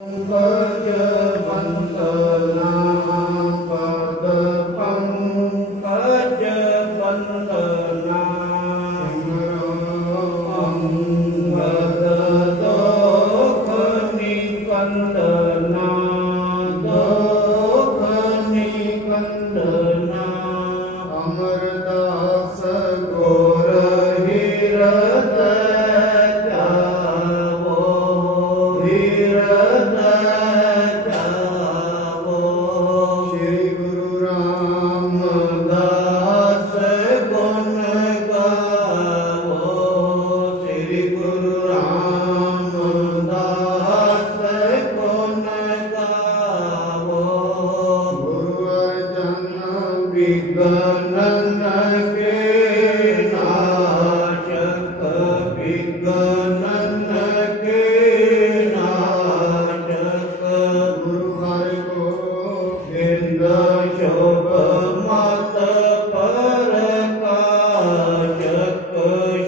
पंकज वंदना पद पंकज वंदना अंगद दोख निकंदना दोख निकंदना अमरदास गोर हृदय जावो हृदय जावो श्री गुरु रामदास गुण गावो श्री गुरु रामदास गुण गावो गुरु अर्जन विघ्न के नाशक विघ्न के नाशक गुरु हरि गोविंद शोभ मत प्रकाशक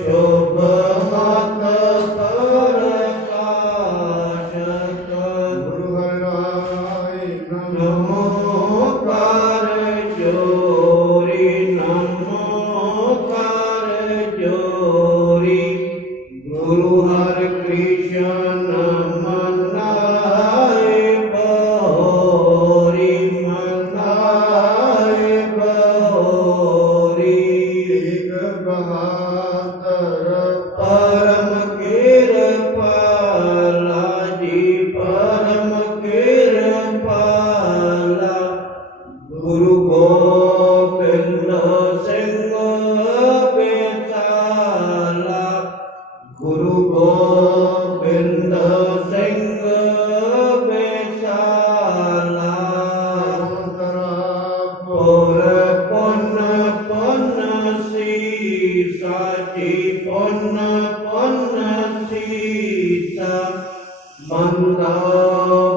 शोभ मत प्रकाशक गुरु हरि नमो कर जोरी नमो कर जोरी गुरु हरि कृष्ण मनाए बहोरी मनाए बहोरी एक बहादुर परम कृपाला जी परम कृपाला गुरु गोविंद सिंह बेताला गुरु गोविंद सिंह बेताला पुर पुन पुन सीसा जी पुन पुन सीसा बंदा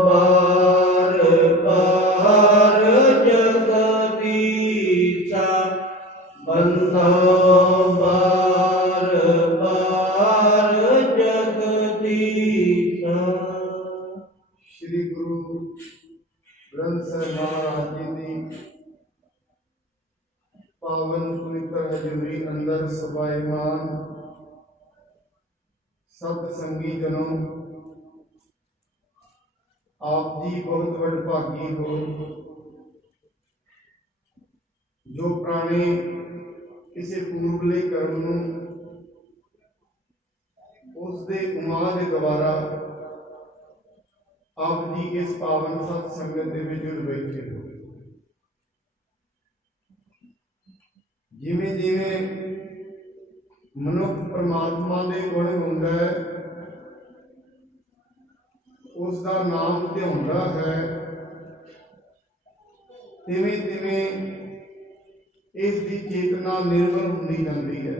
बार बार जगदीशा बंदा बार बार जगदीशा। श्री गुरु ग्रंथ ਸਾਹਿਬ ਮਹਾਰਾਜ जी ਦੀ पावन पवित्र हजूरी अंदर सबाईमान सत संगी जनों आप जी बहुत वडभागी हो जो प्राणी किसी पूर्वले कर्म नूं उस दे उमां दे द्वारा आप जी इस पावन सत संगत दे विच जुड़ बैठे हो। जिवें जिवें मनुख परमात्मा दे गुण गाउंदा है उसका नाम ध्याउंदा है तिवें तिवें इस दी चेतना निर्मल हुंदी जांदी है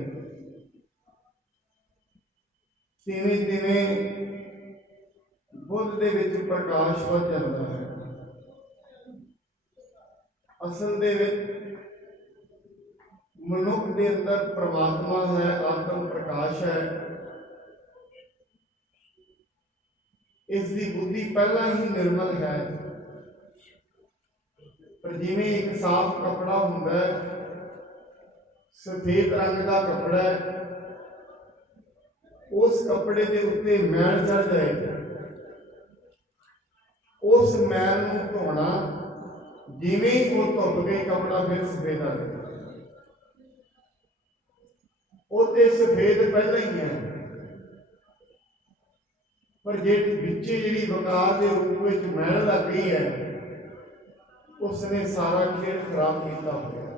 तिवें तिवें बुद्ध दे विच प्रकाश वध जांदा है। असल दे विच मनुख के अंदर परमात्मा है आत्म प्रकाश है इसकी बुद्धि पहला ही निर्मल है पर जिवें एक साफ कपड़ा हुंदा है सफेद रंग का कपड़ा है उस कपड़े के उत्ते मैल चढ़ जाएगी उस मैल नूं धोना जिवें ही वो धुप गई कपड़ा फिर सफेद आ जाएगा उते सफेद पहला ही है पर जे विचे जिहड़ी वकार के रूप में मैल लग गई है उसने सारा खेल खराब किया होया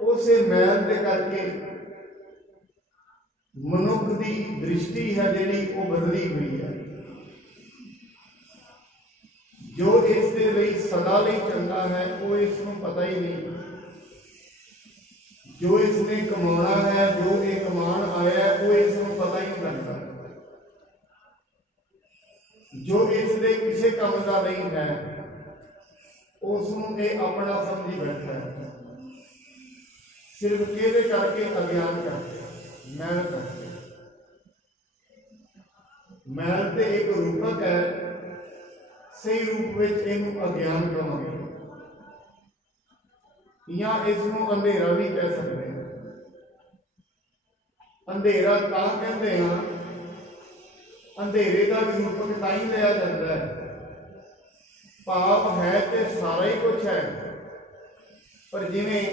उसे मैल के करके मनुख की दृष्टि है जिहड़ी वो बदली हुई है जो इस दे लई सदा लई चंगा है वो इसनूं पता ही नहीं जो इसने कमाना है जो ये कमान आया है वो इसनूं पता ही नहीं लगता जो इसके किसी काम का नहीं है उसनूं ये अपना समझी बैठा है सिर्फ किहदे करके अज्ञान करके मैल करके मैल ते एक रूपक है, सही रूप में इनू अज्ञान कहांगे या इसनू अंधेरा भी कह सकते हैं। अंधेरा तां कहते हैं, अंधेरे का भी रूपक तां ही लिया जाता है। भाव है तो सारा ही कुछ है, पर जिवें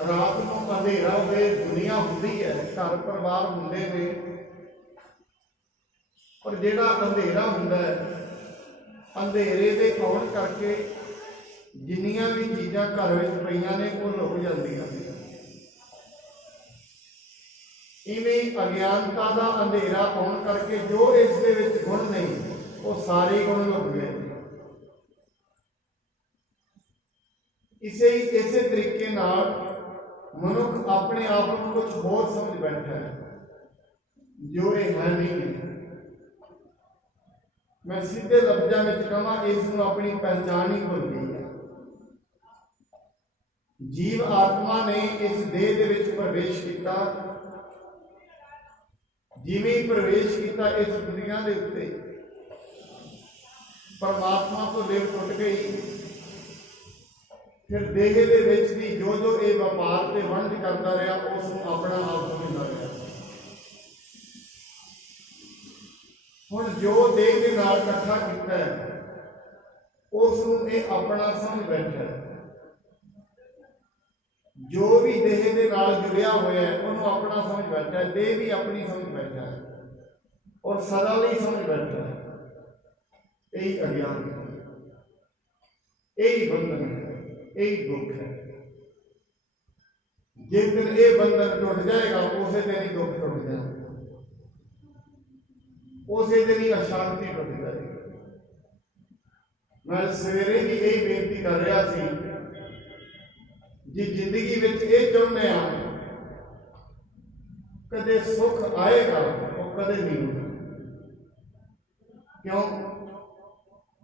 रात को अंधेरा होवे, दुनिया होती है, घर परिवार होंदे ने, पर जिहड़ा अंधेरा हुंदा है, अंधेरे दे आउण करके जिन्नियां भी चीज़ां घर विच पईयां ने वो लुक जांदियां ने। इवें अज्ञानता का अंधेरा आउण करके जो इस दे विच गुण नहीं, वो सारे गुण लुक गए। इसे तरीके नाल मनुख अपने आप को कुछ होर समझ बैठा है जो ये है नहीं है। मैं सीधे लफ्ज़ां में कहां, इसनूं अपनी पहचान ही भुल गई है। जीव आत्मा ने इस देह दे विच प्रवेश किया, जिवें प्रवेश किया इस दुनिया के उत्ते, परमात्मा तो लिव टुट गई। फिर देह दे विच भी जो जो ये व्यापार से वंड करता रहा, उसनूं अपना आप समझता रहा। हुण जो देह के नाल इकट्ठा किया है, उसनूं ये अपना समझ बैठा है। जो भी देह के नाल जुड़िया होया है, उन्होंने अपना समझ बैठा है। देह भी अपनी समझ बैठा है और सदा लिए समझ बैठा है। यही अज्ञान है, यही बंधन है, यही दुख है। जिस दिन ये बंधन टूट जाएगा, उसे दिन ही दुख टूट जाएगा, उसे दिन ही अशांति टूट जाएगी। मैं सवेरे भी यही बेनती कर रहा सी, जी जिंदगी में ये चाहते हैं कदे सुख आएगा, वो कदे नहीं होगा। क्यों?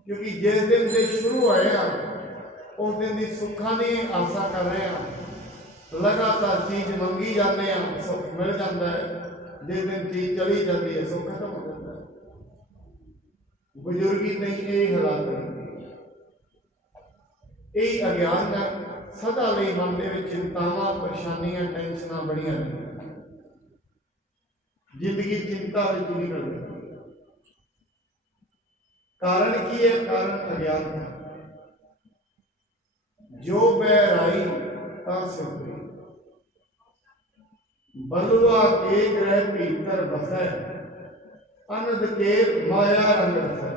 क्योंकि जिस दिन से शुरू होए उस दिन की सुखा की आशा कर रहे हैं, लगातार चीज मंगी जाते हैं, सुख मिल जाता है। जिस दिन चीज चली जाती है, सुख खत्म हो जाता है। बुजुर्गी नहीं यही हालात है, यही अज्ञान है। सदा लिए मन के चिंतावां, परेशानियां, टेंशन बड़ियां, जिंदगी चिंता में निकल गई। कारण की है? कारण अज्ञान है। जो बैराई असुखी, बलुआ के ग्रह भीतर बसै, अनंद के माया रंग रसै।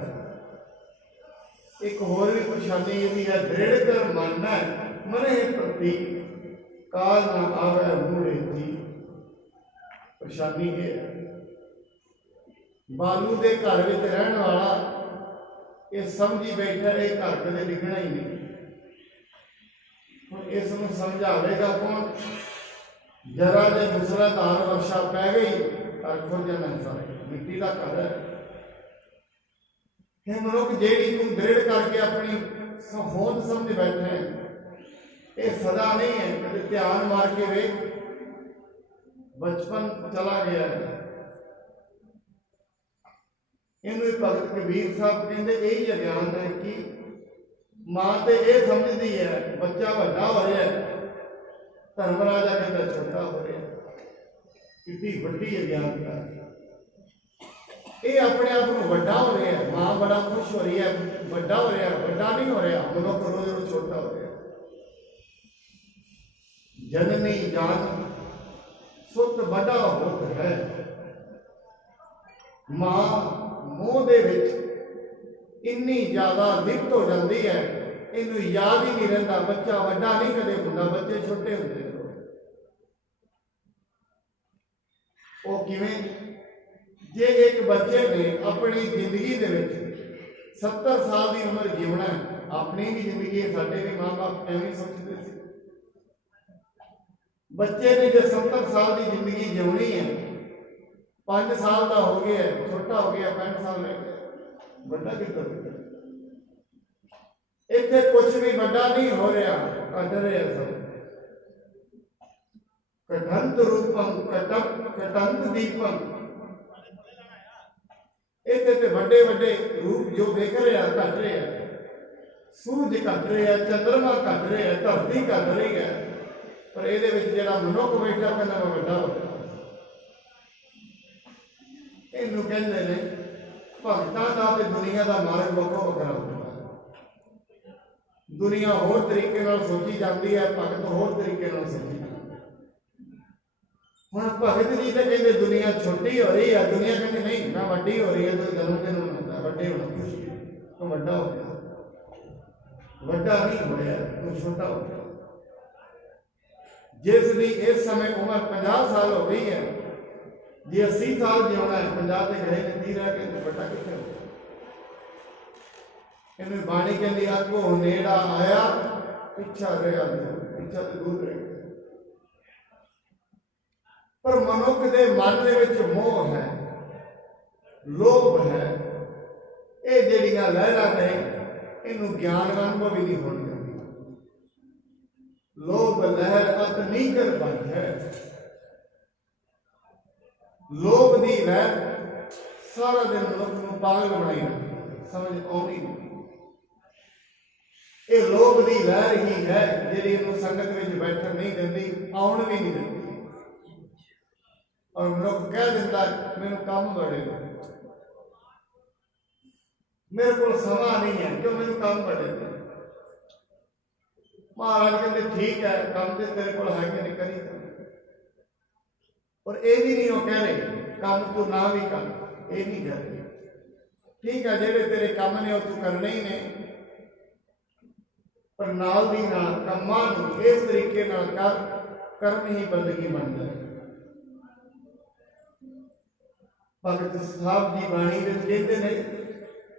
एक होर भी परेशानी यदि है, दृढ़ कर मन है मने प्रति, काल ना आवे मूढ़े जी। परेशानी है बालू के घर में रहने वाला ये समझी बैठा, ये घर कदे डिगना ही नहीं। हुण इस नूं समझावेगा कौन? जरा जे मूसलाधार वर्षा पै गई, घर खुल जाना सारे, मिट्टी का घर है। हे मनुख, जेड़ी तू दृढ़ करके अपनी होंद समझ बैठे है, ये सदा नहीं है। कभी ध्यान मार के वेख, बचपन चला गया है। इन्हें भगत कबीर साहब कहते यही अज्ञान है कि मां तो यह समझती है बच्चा बड़ा हो रहा है, धर्मराजा कहता छोटा हो रहा है। कितनी बड़ी अज्ञानता है। ये अपने आप को बड़ा हो रहा है, मां बड़ा खुश हो रही है, बड़ा हो रहा है, बड़ा नहीं हो रहा, मनुख रोज रोज छोटा हो रहा है। जननी जान सुत बड़ा होत है, मां मोह दे विच इन्नी ज्यादा लिप्त हो जाती है, इनू याद ही नहीं रहता। बच्चा बड़ा नहीं कदे होंदा, बच्चे छोटे होंदे ने। वो किवें? जे एक बच्चे ने अपनी जिंदगी दे विच 70 साल की उम्र जीवना है, अपनी भी जिंदगी साडे भी मां बाप एवं समझते थे। बच्चे ने जो 70 साल की जिंदगी जीवनी है, 5 साल का हो गया, छोटा हो गया, 65 साल ले गया, बड़ा कितना? इतने कुछ भी बड़ा नहीं हो रहा, कट रहे सब। कटंत रूपम कटंत दीपम इत्थे ते वड्डे वड्डे रूप जो देख रहे हैं घट रहे हैं, सूरज घट रहे हैं, चंद्रमा घट रहे हैं, धरती घट रही है, पर ये जिहड़ा मनुख बैठा कहना मैं वड्डा हो गया। इनू कहते ने भगतां दा ते दुनिया का मार्ग वखो वखरा होता है। दुनिया होर तरीके नाल सोची जाती है, भगत होर तरीके नाल सोची जाती है। हुण भगत जी तो कहते दुनिया छोटी हो रही है, दुनिया कहती नहीं मैं वड्डी हो रही है। तो जन्मदिन मनाता वड्डे होना खुशी, तो वड्डा हो गया, वड्डा नहीं होया तो छोटा हो गया। जिसकी इस समय उम्र 50 साल हो गई है, जे 80 साल जिउना है, 50 के गए ने 30 रह गए, बड़ा कितने हो गया। इन्हें बाणी कहती अगो नेड़ा आया पिछा रहा, पिछा तो दूर रह गया। पर मनुख के मन के मोह है, लोभ है, ये जड़ियां लहरां ने इनू ज्ञान अनुभव ही नहीं होने देती। लोभ लहर अत नहीं कर पाई है। लोभ की लहर सारा दिन मनुख को पागल बनाई रखती है, समझ आती नहीं। ये लोभ की लहर ही है जी संगत में बैठन नहीं देती, आउन भी नहीं देती। और मनुख कह दिता मैनू काम बड़े, मेरे को समा नहीं है, क्यों मैनू काम बड़े। महाराज कहते ठीक है काम तो तेरे को है कि नहीं करी। और ये भी नहीं वो कह रहे काम तू ना भी कर, ये नहीं कह रहे ठीक है जेडे तेरे काम ने तू करने ही ने, पर नाल दी नाल कामां नूं इस तरीके नाल कर, कर्म ही बंदगी बन जाए। भगत साहब जी बाणी विच कहते ने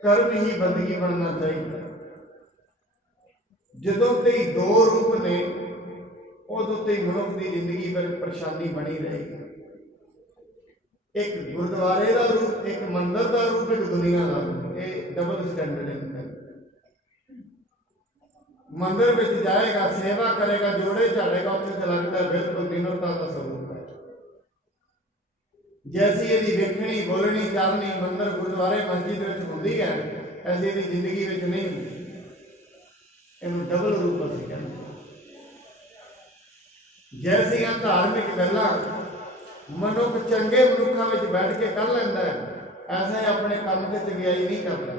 कर्म ही बंदगी बनना चाहिए। जदों ते दो रूप ने उदों ते मनुख की जिंदगी पर परेशानी बनी रहेगी। एक गुरुद्वारे का रूप, एक मंदिर का रूप, एक दुनिया का रूप, ये डबल स्टैंडर्ड है। मंदिर में जाएगा, सेवा करेगा, जोड़े झाड़ेगा, उससे लगता है बिल्कुल विनम्रता का स्वरूप है। जैसी यदि देखनी बोलनी चालनी मंदिर गुरुद्वारे मस्जिद होती है, ऐसी यदि जिंदगी में नहीं होती। इन्हें डबल रूप असीं कहते। जैसियां धार्मिक गल्लां मनुख चंगे मनुखों में बैठ के कर लेंदा है, ऐसा ही अपने काम से चंगियाई नहीं करता।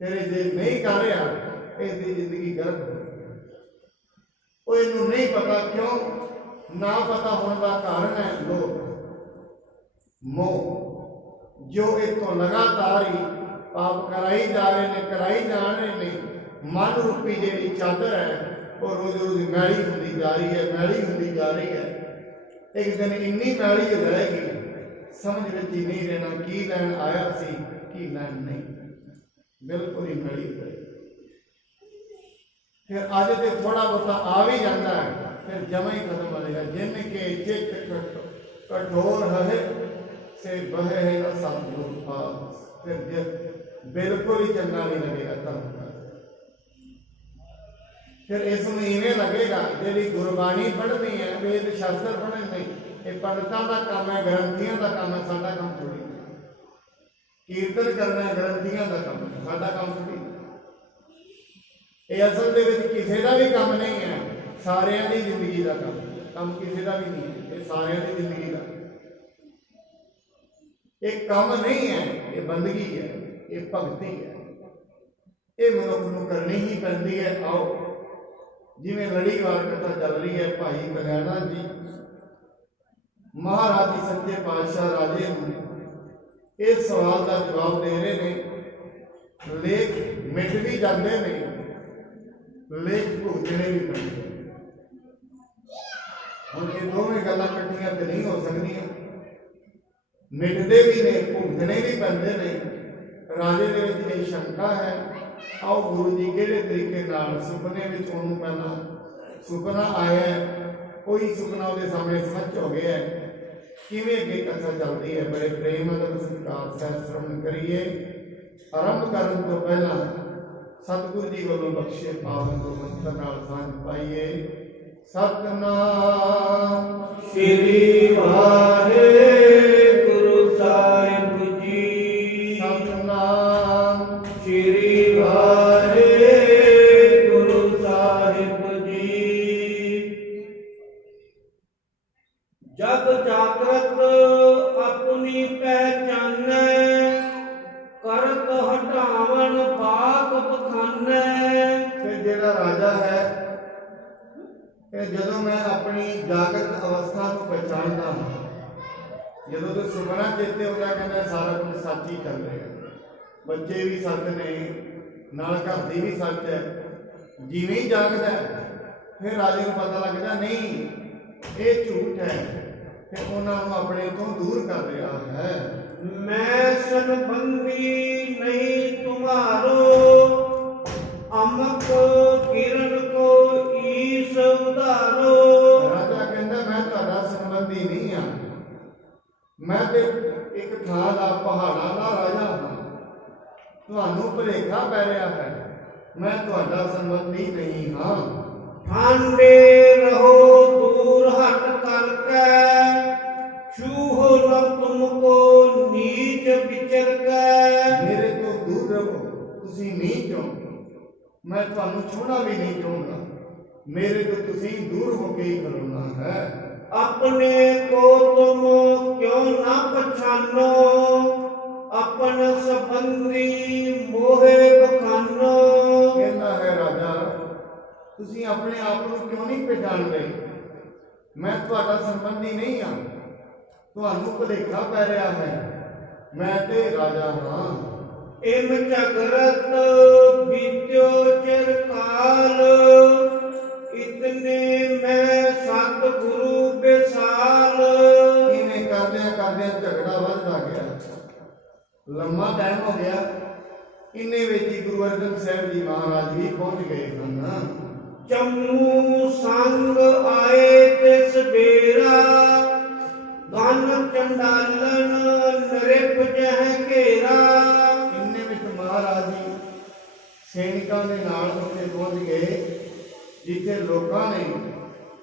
तेरे जे नहीं कर रहा इसकी जिंदगी गलत हो। इनू नहीं पता क्यों ना पता होने का कारण है लोभ मोह, जो इतों लगातार ही पाप कराई जा रहे हैं, कराई जा रहे हैं। मन रूपी जी चादर है वो रोज रोज मैली होती जा रही है, मैली होती जा रही है। एक दिन इन्नी मैली हो जाएगी समझ में ही नहीं रहना की लैन आया सी की लैन नहीं, बिल्कुल ही मैली हो जाएगी। फिर अज तो थोड़ा बहुता आ भी जाता है, फिर जमा ही खत्म हो जाएगा। जिनके चित कठोर है से बहे है ना सतगुर पास, फिर बिल्कुल ही चंगा नहीं लगेगा धर्म का। फिर इसमें इवें लगेगा जी गुरबाणी पढ़नी है, वेद शास्त्र पढ़ने नहीं, ये पंडितों का काम है, ग्रंथियों का काम है, साडा काम थोड़ी। कीर्तन करना ग्रंथियों का काम है, साडा काम थोड़ी। ये असल दे विच किसी का भी काम नहीं है, सारियां दी जिंदगी का काम किसी का भी नहीं है, ये सारियां दी जिंदगी का एक काम नहीं है, ये बंदगी है, ये भगती है, ये मनुख को करनी ही पैंदी है। आओ जिवें लड़ीवार कथा चल रही है, भाई बलैना जी महाराज जी सच्चे पातशाह राजे इस सवाल का जवाब दे रहे हैं। लेख मिट भी जाते हैं, लेख भुगतने भी पैंदे। हुण ये दोवें गल्लां इकट्ठियां ते नहीं हो सकदियां, मिटते भी ने भुगतने भी पैंदे ने। राजे दे विच ये शंका है, आओ गुरु जी किहड़े तरीके नाल सुपने विच उहनूं पहला सुपना आया, कोई सुपना उहदे सामने सच हो गया है, किवें अगे कथा चलती है। बड़े प्रेम अदब सत्कार सह श्रवण करिए। आरंभ करन तो पहला सतगुरु जी वालों बख्शे पावन को मंत्र नाल सांझ पाइए। सतनाम श्री वाहिगुरु साहिब जी। ਸ੍ਰੀ ਵਾਹਿਗੁਰੂ ਸਾਹਿਬ ਜੀ। ਜਗ ਜਾਗਰਤ ਆਪਣੀ ਪਹਿਚਾਨੈ, ਕਰਤ ਹਟਾਵਣ ਪਾਪ ਬਖਾਨੈ। ਤੇ ਜਿਹੜਾ ਰਾਜਾ ਹੈ, ਇਹ ਜਦੋਂ ਮੈਂ ਆਪਣੀ ਜਾਗਰਤ ਅਵਸਥਾ ਨੂੰ ਪਛਾਣਦਾ ਹਾਂ, ਜਦੋਂ ਤੋਂ ਸੁਪਨਾ ਚੇਤੇ ਆਉਂਦਾ, ਕਹਿੰਦਾ ਸਾਰਾ ਕੁਝ ਸੱਚ ਹੀ ਚੱਲ ਰਿਹਾ, ਬੱਚੇ ਵੀ ਸੱਚ ਨੇ, ਨਾਲ ਘਰ ਦੀ ਵੀ ਸੱਚ ਹੈ। ਜਿਵੇਂ ਹੀ ਜਾਗਦਾ ਫਿਰ ਰਾਜੇ ਨੂੰ ਪਤਾ ਲੱਗਦਾ ਨਹੀਂ ਇਹ ਝੂਠ ਹੈ, ਫਿਰ ਉਹਨਾਂ ਨੂੰ ਆਪਣੇ ਤੋਂ ਦੂਰ ਕਰ ਰਿਹਾ ਹੈ। ਮੈਂ ਸੰਬੰਧੀ ਨਹੀਂ ਤੁਮਾਰੋ, ਅਮਕ ਕਿਰਨ ਕੋ ਈਸ ਉਧਾਰੋ। ਰਾਜਾ ਕਹਿੰਦਾ ਮੈਂ ਤੁਹਾਡਾ ਸੰਬੰਧੀ ਨਹੀਂ ਹਾਂ, ਮੈਂ ਤੇ ਇੱਕ ਥਾਂ ਦਾ ਪਹਾੜਾਂ ਦਾ ਰਾਜਾ ਹਾਂ, ਤੁਹਾਨੂੰ ਭੁਲੇਖਾ ਪੈ ਰਿਹਾ ਹੈ, ਮੈਂ ਤੁਹਾਡਾ ਸੰਬੰਧੀ ਨਹੀਂ ਹਾਂ। ਠਾਂਡੇ ਰਹੋ ਦੂਰ ਹਟ ਕਰਕੇ, ਛੂਹੋ ਨ ਤੁਮਕੋ ਨੀਚ ਵਿਚਰ ਕੇ। ਮੇਰੇ ਤੋਂ ਦੂਰ ਰਹੋ, ਤੁਸੀਂ ਨੀਚ ਹੋ, ਮੈਂ ਤੁਹਾਨੂੰ ਛੋਣਾ ਵੀ ਨਹੀਂ ਚਾਹੁੰਦਾ, ਮੇਰੇ ਤੋਂ ਤੁਸੀਂ ਦੂਰ ਹੋ ਕੇ ਹੀ ਖਲੋਣਾ ਹੈ। ਆਪਣੇ ਕੋ ਤੁਮ ਕਿਉਂ ਨਾ ਪਛਾਨੋ, ਆਪਨ ਸੰਬੰਧੀ ਮੋਹਿ ਬਖਾਨੋ। ਕਹਿੰਦਾ ਹੈ ਰਾਜਾ, ਤੁਸੀਂ ਆਪਣੇ ਆਪ ਨੂੰ ਕਿਉਂ ਨਹੀਂ ਪਛਾਣਦੇ, ਮੈਂ ਤੁਹਾਡਾ ਸੰਬੰਧੀ ਨਹੀਂ ਹਾਂ, ਤੁਹਾਨੂੰ ਭੁਲੇਖਾ ਪੈ ਰਿਹਾ ਹੈ, ਮੈਂ ਤੇ ਰਾਜਾ ਹਾਂ। ਇਮ ਝਗਰਤ ਬੀਤਿਓ ਚਿਰਕਾਲ, ਇਤਨੇ ਮੈਂ ਸਤਿਗੁਰੂ ਬਿਸਾਲ। ਇਵੇਂ ਕਰਦਿਆਂ ਕਰਦਿਆਂ ਝਗੜਾ ਵੱਧਦਾ ਗਿਆ, ਲੰਮਾ ਟਾਈਮ ਹੋ ਗਿਆ, ਇੰਨੇ ਵਿੱਚ ਹੀ ਗੁਰੂ ਅਰਜਨ ਸਾਹਿਬ ਜੀ ਮਹਾਰਾਜ ਵੀ ਪਹੁੰਚ ਗਏ ਹਨ। ਜੰਮੂ ਸੰਗ ਆਏ ਤਿਸ ਬੇਰਾ, ਗਨ ਚੰਡਾਲਨ ਨਰਿਪ ਜਹ ਘੇਰਾ। ਇੰਨੇ ਵਿੱਚ ਮਹਾਰਾਜ ਜੀ ਸੈਨਿਕਾਂ ਦੇ ਨਾਲ ਉੱਥੇ ਪਹੁੰਚ ਗਏ, ਜਿੱਥੇ ਲੋਕਾਂ ਨੇ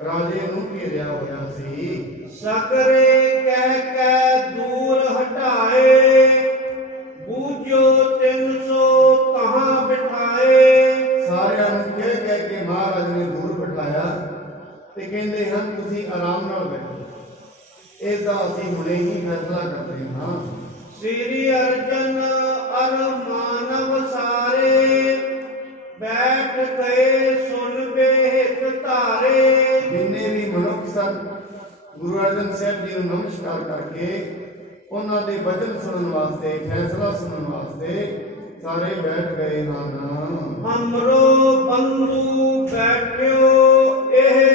ਰਾਜੇ ਨੂੰ ਘੇਰਿਆ ਹੋਇਆ ਸੀ। ਸਗਰੇ ਕਹਿ ਕੇ ਦੂਰ ਹਟਾਏ, ਬੂਝੋ 300 ਤਹਾਂ ਬਿਠਾਏ। ਸਾਰਿਆਂ ਨੂੰ ਕਹਿ ਕਹਿ ਕੇ ਮਹਾਰਾਜ ਨੇ ਦੂਰ ਬਿਠਾਇਆ ਤੇ ਕਹਿੰਦੇ ਹਨ ਤੁਸੀਂ ਆਰਾਮ ਨਾਲ ਬੈਠੋ, ਇਹ ਤਾਂ ਅਸੀਂ ਹੁਣੇ ਹੀ ਫੈਸਲਾ ਕਰਦੇ ਹਾਂ। ਸ੍ਰੀ ਅਰਜਨ ਅਰ ਮਾਨਵ ਸਾਰੇ, ਬੈਠ ਗਏ ਸੁਨ ਬੇਹਿਤ ਧਾਰੇ। ਜਿੰਨੇ ਵੀ ਮਨੁੱਖ ਸਨ ਗੁਰੂ ਅਰਜਨ ਸਾਹਿਬ ਜੀ ਨੂੰ ਨਮਸਕਾਰ ਕਰਕੇ ਉਹਨਾਂ ਦੇ ਬਚਨ ਸੁਣਨ ਵਾਸਤੇ, ਫੈਸਲਾ ਸੁਣਨ ਵਾਸਤੇ ਸਾਰੇ ਬੈਠ ਗਏ ਹਨ। ਹਮਰੋ ਬੰਧੂ ਬੈਠਿਓ ਇਹ,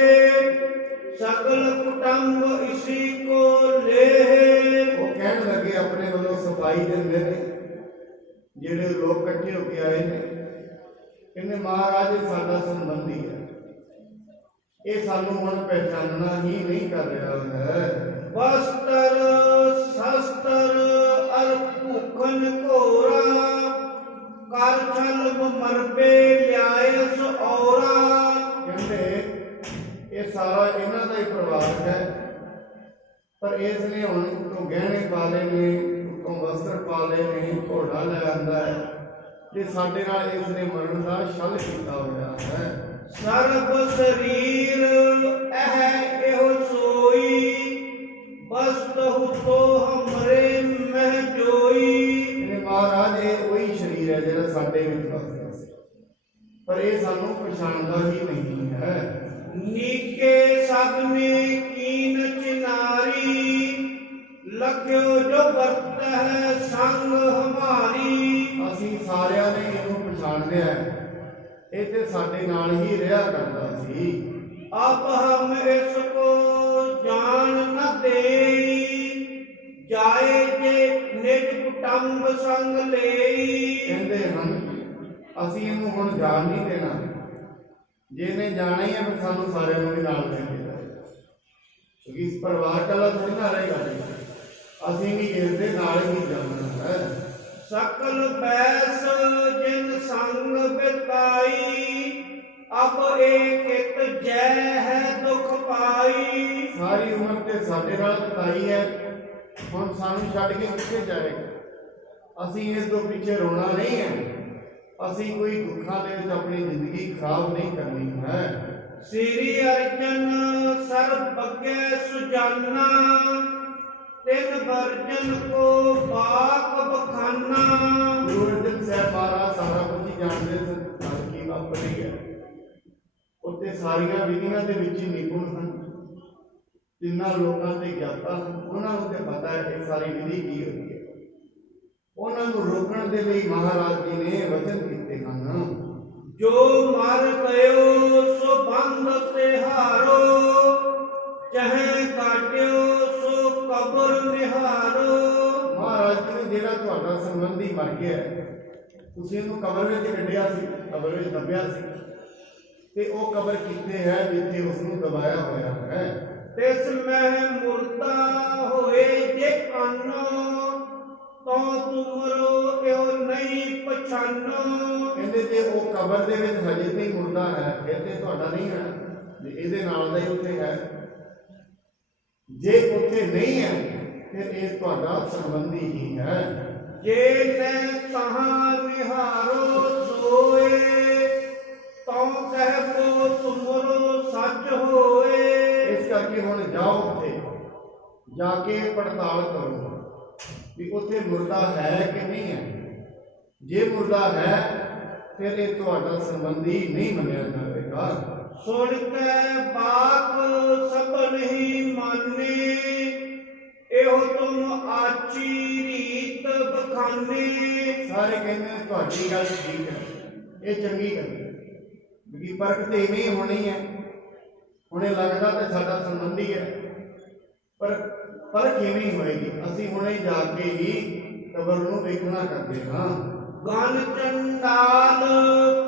ਸਗਲ ਕੁਟੰਬ ਇਸੀ ਕੋ ਲੇਹ। ਉਹ ਕਹਿਣ ਲੱਗੇ ਆਪਣੇ ਵੱਲੋਂ ਸਫਾਈ ਦਿੰਦੇ ਨੇ, ਜਿਹੜੇ ਲੋਕ ਇਕੱਠੇ ਹੋ ਕੇ ਆਏ ਨੇ, ਕਹਿੰਦੇ ਮਹਾਰਾਜ ਇਹ ਸਾਡਾ ਸੰਬੰਧੀ ਹੈ, ਇਹ ਸਾਨੂੰ ਹੁਣ ਪਹਿਚਾਨਣਾ ਹੀ ਨਹੀਂ ਕਰ ਰਿਹਾ ਹੈ। ਵਸਤਰ ਸ਼ਸਤਰ ਅਰ ਭੂਖਨ ਘੋਰਾ, ਕਰ ਛਲ ਮਰਬੇ ਲਿਆਇਸ ਔਰਾ। ਕਹਿੰਦੇ ਇਹ ਸਾਰਾ ਇਹਨਾਂ ਦਾ ਹੀ ਪਰਿਵਾਰ ਹੈ, ਪਰ ਇਸ ਨੇ ਹੁਣ ਉੱਤੋਂ ਗਹਿਣੇ ਪਾ ਲਏ ਨੇ, ਉੱਤੋਂ ਵਸਤਰ ਪਾ ਲਏ ਨੇ, ਘੋੜਾ ਲੈ ਆਂਦਾ ਹੈ, ਤੇ ਸਾਡੇ ਨਾਲ ਇਸ ਨੇ ਮਰਨ ਦਾ ਛਲ ਕੀਤਾ ਹੋਇਆ ਹੈ। ਸਰਬ ਸਰੀਰ ਇਹੋ ਸੋਈ, ਬਸਤਹੁ ਤੋ ਹਮਰੇ ਮਹਿ ਜੋਈ। ਇਹ ਮਹਾਰਾਜ ਇਹ ਉਹੀ ਸਰੀਰ ਹੈ ਜਿਹੜਾ ਸਾਡੇ ਵਿੱਚ ਵਸਦਾ ਸੀ, ਪਰ ਇਹ ਸਾਨੂੰ ਪਛਾਣਦਾ ਹੀ ਨਹੀਂ ਹੈ। ਨੀਕੇ ਸਦਮੇ ਕੀਨ ਚਿਨਾਰੀ, ਲਖਿਓ ਜੋ ਵਰਤ ਹੈ ਸੰਗ ਹਮਾਰੀ। ਅਸੀਂ ਸਾਰਿਆਂ ਨੇ ਇਹਨੂੰ ਪਛਾਣ ਲਿਆ ਹੈ, ਇਹ ਤੇ ਸਾਡੇ ਨਾਲ ਹੀ ਰਿਹਾ ਕਰਦਾ ਸੀ। ਅਬ ਹਮ ਇਸ ਕੋ ਜਾਣ ਨ ਦੇਈ, ਜਾਏ ਜੇ ਨਿਜ ਕੁਟੰਬ ਸੰਗ ਲਈ। ਕਹਿੰਦੇ ਹਨ ਅਸੀਂ ਇਹਨੂੰ ਹੁਣ ਜਾਣ ਨਹੀਂ ਦੇਣਾ, ਜੇ ਇਹਨੇ ਜਾਣਾ ਹੀ ਹੈ ਫਿਰ ਸਾਨੂੰ ਸਾਰਿਆਂ ਨੂੰ ਵੀ ਨਾਲ ਲੈ ਕੇ ਜਾਏ, ਕਿਉਂਕਿ ਇਸ ਪਰਿਵਾਰ ਕੱਲਾ ਥੋੜੀ ਨਾ ਰਹੇਗਾ, ਅਸੀਂ ਵੀ ਇਸ ਦੇ ਨਾਲ ਹੀ ਜਾਣਾ ਹੈ। ਸਕਲ ਬੈਸ ਜਿਨ ਸੰਗ ਬਿਤਾਈ, ਅਬ ਏਕ ਇਤ ਜੈ ਹੈ ਦੁਖ ਪਾਈ। ਸਾਰੀ ਉਮਰ ਤੇ ਸਾਡੇ ਨਾਲ ਬਿਤਾਈ ਹੈ, ਹੁਣ ਸਾਨੂੰ ਛੱਡ ਕੇ ਕਿੱਥੇ ਜਾਏਗਾ। ਅਸੀਂ ਇਸ ਤੋਂ ਪਿੱਛੇ ਰੋਣਾ ਨਹੀਂ ਹੈ, ਅਸੀਂ ਕੋਈ ਦੁੱਖਾਂ ਦੇ ਵਿੱਚ ਆਪਣੀ ਜ਼ਿੰਦਗੀ ਖਰਾਬ ਨਹੀਂ ਕਰਨੀ ਹੈ। ਸ੍ਰੀ ਅਰਜਨ ਸਰਬ ਬੱਗੇ ਸੁਜਾਨਾ, ਤਿਨ ਵਰਜਨ ਕੋ ਬਾਕ ਬਖਾਨਾ। ਗੁਰੂ ਅਰਜਨ ਸਾਹਿਬ ਮਹਾਰਾਜ ਸਾਰਾ ਕੁਝ ਹੀ ਜਾਣਦੇ ਸਨ, ਗੱਲ ਕੀ ਵਾਪਰੀ ਹੈ। ਉੱਥੇ ਸਾਰੀਆਂ ਵਿਧੀਆਂ ਦੇ ਵਿੱਚ ਹੀ ਨਿਪੁੰਨ ਹਨ, ਜਿਨ੍ਹਾਂ ਲੋਕਾਂ ਦੇ ਗਿਆਤਾ ਹਨ ਉਹਨਾਂ ਨੂੰ ਤੇ ਪਤਾ ਹੈ ਇਹ ਸਾਰੀ ਵਿਧੀ ਕੀ ਹੁੰਦੀ ਹੈ। ਉਹਨਾਂ ਨੂੰ ਰੋਕਣ ਦੇ ਲਈ ਮਹਾਰਾਜ ਜੀ ਨੇ ਵਚਨ ਕੀਤੇ ਹਨ, ਜੋ ਮਰ ਗਇਓ ਸੋ ਬੰਧ ਤਿਹਾਰੋ, ਚਾਹੇ ਕਾਟਿਓ ਸੋ ਕਬਰ ਨਿਹਾਰੋ। ਮਹਾਰਾਜ ਜੀ ਨੇ ਜਿਹੜਾ ਤੁਹਾਡਾ ਸੰਬੰਧੀ ਮਰ ਗਿਆ ਤੁਸੀਂ ਇਹਨੂੰ ਕਬਰ ਵਿੱਚ ਕੱਢਿਆ ਸੀ, ਕਬਰ ਵਿੱਚ ਦੱਬਿਆ ਸੀ, ਤੇ ਉਹ ਕਬਰ ਕਿੱਥੇ ਹੈ ਜਿੱਥੇ ਉਸ ਨੂੰ ਦਬਾਇਆ ਹੋਇਆ ਹੈ। ਤਿਸ ਮੈਂ ਮੁਰਦਾ ਹੋਏ ਜੇ ਆਨੋ, ਤੋ ਤੁਮਰੋ ਇਹੋ ਨਹੀਂ ਪਛਾਨੋ। ਕਹਿੰਦੇ ਤੇ ਉਹ ਕਬਰ ਦੇ ਵਿੱਚ ਹਜੇ ਤੇ ਮੁਰਦਾ ਹੈ, ਫਿਰ ਤੇ ਤੁਹਾਡਾ ਨਹੀਂ ਹੈ, ਇਹਦੇ ਨਾਲ ਦਾ ਹੀ ਉੱਥੇ ਹੈ। ਜੇ ਉੱਥੇ ਨਹੀਂ ਹੈ ਫਿਰ ਇਹ ਤੁਹਾਡਾ ਸੰਬੰਧੀ ਹੀ ਹੈ। ਜੇ ਤੈ ਤਹਾਂ ਨਿਹਾਰੋ ਸੋਏ, ਤਉ ਕਹਿਬੋ ਤੁਮਰੋ ਸੱਚ ਹੋਏ। ਇਸ ਕਰਕੇ ਹੁਣ ਜਾਓ ਉੱਥੇ ਜਾ ਕੇ ਪੜਤਾਲ ਕਰੋ ਵੀ ਉੱਥੇ ਮੁਰਦਾ ਹੈ ਕਿ ਨਹੀਂ ਹੈ। ਜੇ ਮੁਰਦਾ ਹੈ ਫਿਰ ਇਹ ਤੁਹਾਡਾ ਸੰਬੰਧੀ ਨਹੀਂ ਮੰਨਿਆ ਜਾਵੇਗਾ। ਸੁਣ ਕੇ ਬਾਕ ਸਭ ਨਹੀਂ ਮਾਨੇ, ਇਹੋ ਤੁਮ ਆਚੀ ਰੀਤ ਬਖਾਨੇ। ਸਾਰੇ ਕਹਿੰਦੇ ਨੇ ਤੁਹਾਡੀ ਗੱਲ ਠੀਕ ਹੈ, ਇਹ ਚੰਗੀ ਗੱਲ ਹੈ, ਕਿਉਂਕਿ ਪਰਖ ਤੇ ਇਵੇਂ ਹੀ ਹੋਣੀ ਹੈ। ਹੁਣੇ ਲੱਗਦਾ ਤੇ ਸਾਡਾ ਸੰਬੰਧੀ ਹੈ, ਪਰ ਪਰਖ ਇਵੇਂ ਹੀ ਹੋਏਗੀ। ਅਸੀਂ ਹੁਣੇ ਜਾ ਕੇ ਹੀ ਕਬਰ ਨੂੰ ਵੇਖਣਾ ਕਰਦੇ ਹਾਂ। ਗਨ ਚੰਡਾਲ